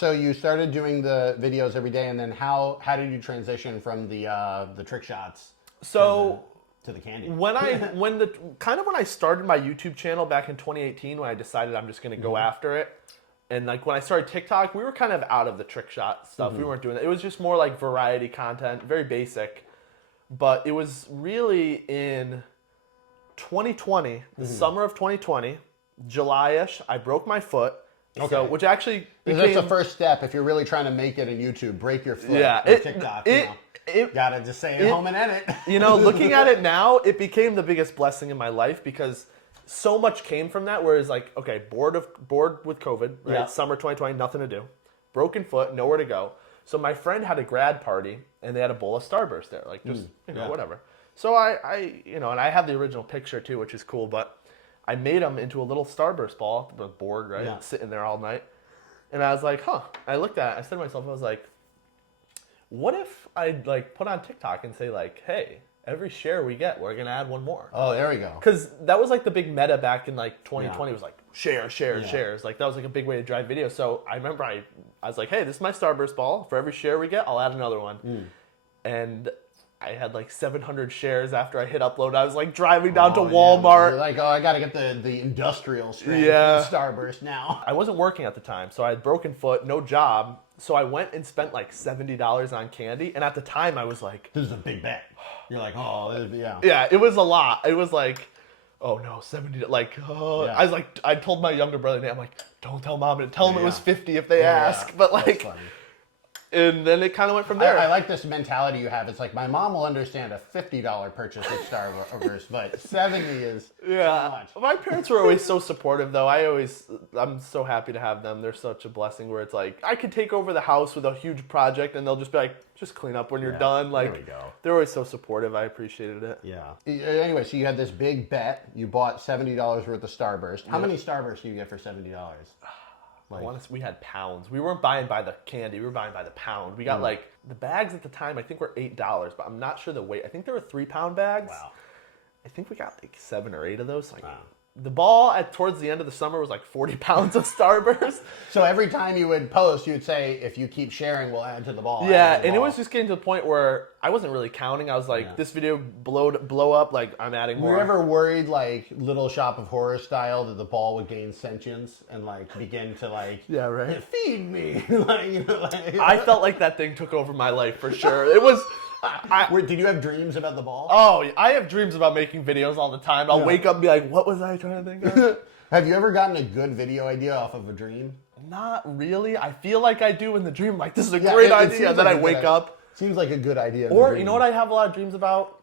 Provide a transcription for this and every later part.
So you started doing the videos every day, and then how did you transition from the trick shots to the candy? When I started my YouTube channel back in 2018, when I decided I'm just going to go after it, and like when I started TikTok, we were kind of out of the trick shot stuff. We weren't doing that. It was just more like variety content, very basic. But it was really in 2020, the summer of 2020, July-ish, I broke my foot. Okay. So, which actually That's the first step if you're really trying to make it in YouTube. Break your foot. Yeah, TikTok. Gotta just stay at home and edit. Looking at it now, it became the biggest blessing in my life because so much came from that. Whereas, like, okay, bored with COVID, right? Yeah. Summer 2020, nothing to do, broken foot, nowhere to go. So my friend had a grad party and they had a bowl of Starburst there, like just whatever. So I and I have the original picture too, which is cool, but I made them into a little Starburst ball, the board, right? Yeah. Sitting there all night. And I was like, I looked at it, I said to myself, I was like, what if I'd like put on TikTok and say like, hey, every share we get, we're gonna add one more. Oh, there we go. Because that was like the big meta back in like 2020 was like shares. Like that was like a big way to drive video. So I remember I was like, hey, this is my Starburst ball. For every share we get, I'll add another one. And I had like 700 shares after I hit upload. I was like driving down to Walmart. You're like, I got to get the industrial strength Starburst now. I wasn't working at the time, so I had broken foot, no job. So I went and spent like $70 on candy. And at the time, I was like, this is a big bet. You're like, Yeah, it was a lot. It was like, oh no, 70. Like, I was like, I told my younger brother, I'm like, don't tell mom, and tell them it was 50 if they ask. But like, and then it kind of went from there. I like this mentality you have. It's like, my mom will understand a $50 purchase of Starburst, but 70 is too much. My parents were always so supportive, though. I'm so happy to have them. They're such a blessing where it's like, I could take over the house with a huge project and they'll just be like, just clean up when you're done. Like, there we go. They're always so supportive. I appreciated it. Yeah. Anyway, so you had this big bet. You bought $70 worth of Starburst. How many Starburst do you get for $70? We had pounds. We weren't buying by the candy. We were buying by the pound. We got like the bags at the time. I think were $8, but I'm not sure the weight. I think there were 3-pound bags. Wow. I think we got like 7 or 8 of those. Like, the ball towards the end of the summer was like 40 pounds of Starburst. So every time you would post, you'd say, if you keep sharing, we'll add to the ball. Yeah, and it was just getting to the point where I wasn't really counting. I was like, this video blow up, like I'm adding more. Were you ever worried, like Little Shop of Horror style, that the ball would gain sentience and like begin to like, feed me? I felt like that thing took over my life for sure. It was. Did you have dreams about the ball? Oh, I have dreams about making videos all the time. I'll wake up and be like, what was I trying to think of? Have you ever gotten a good video idea off of a dream? Not really. I feel like I do in the dream. Like, this is a great idea. Then I wake up. Seems like a good idea. Or, you know what I have a lot of dreams about?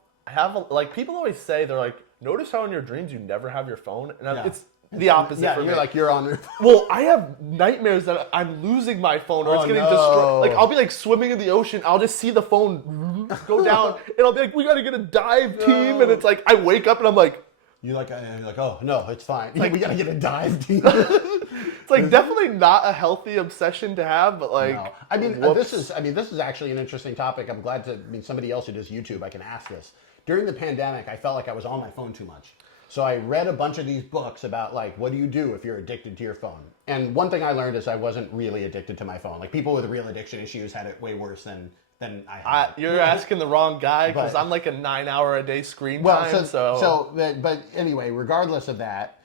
Like, people always say, they're like, notice how in your dreams you never have your phone? And it's the opposite for me. You're like, you're on your phone. Well, I have nightmares that I'm losing my phone or it's getting destroyed. Like, I'll be like swimming in the ocean. I'll just see the phone go down and I'll be like, we got to get a dive team. And it's like, I wake up and I'm like, you're like, oh, no, it's fine. Like, we got to get a dive team. It's like definitely not a healthy obsession to have, but like, no. This is actually an interesting topic. I'm glad somebody else who does YouTube, I can ask this. During the pandemic, I felt like I was on my phone too much. So I read a bunch of these books about like, what do you do if you're addicted to your phone? And one thing I learned is I wasn't really addicted to my phone. Like, people with real addiction issues had it way worse than I had. You're asking the wrong guy because I'm like a 9-hour-a-day screen time. But anyway, regardless of that,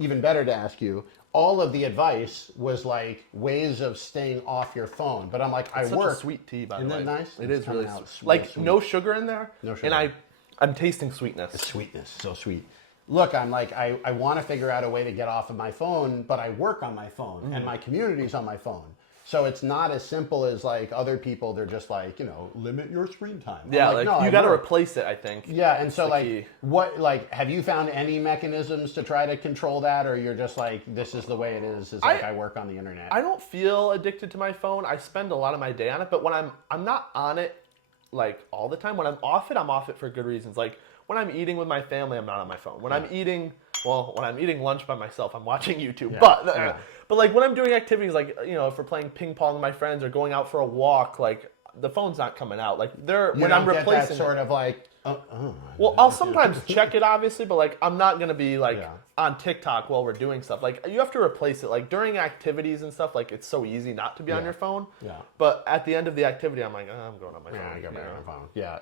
even better to ask you, all of the advice was like ways of staying off your phone. But I'm like, it's such a sweet tea, by the way. Isn't that nice? It is really sweet. Like, no sugar in there. No sugar. And I'm tasting sweetness. It's sweetness, so sweet. Look, I'm like, I want to figure out a way to get off of my phone, but I work on my phone, and my community's on my phone. So it's not as simple as like other people. They're just like, limit your screen time. Yeah, like no, you got to replace it, I think. Yeah, and so like, have you found any mechanisms to try to control that, or you're just like, this is the way it is? I work on the internet. I don't feel addicted to my phone. I spend a lot of my day on it, but when I'm not on it like all the time. When I'm off it for good reasons. Like when I'm eating with my family, I'm not on my phone. When I'm eating lunch by myself, I'm watching YouTube. Yeah. But like when I'm doing activities like, if we're playing ping pong with my friends or going out for a walk, like the phone's not coming out. Like You when don't I'm get replacing that sort of like, well, I'll sometimes check it, obviously, but like I'm not gonna be like Yeah. on TikTok while we're doing stuff. Like you have to replace it. Like during activities and stuff, like it's so easy not to be on Yeah. your phone. Yeah. But at the end of the activity, I'm like, I'm going on my phone. Yeah, I go you back know? on the phone. Yeah.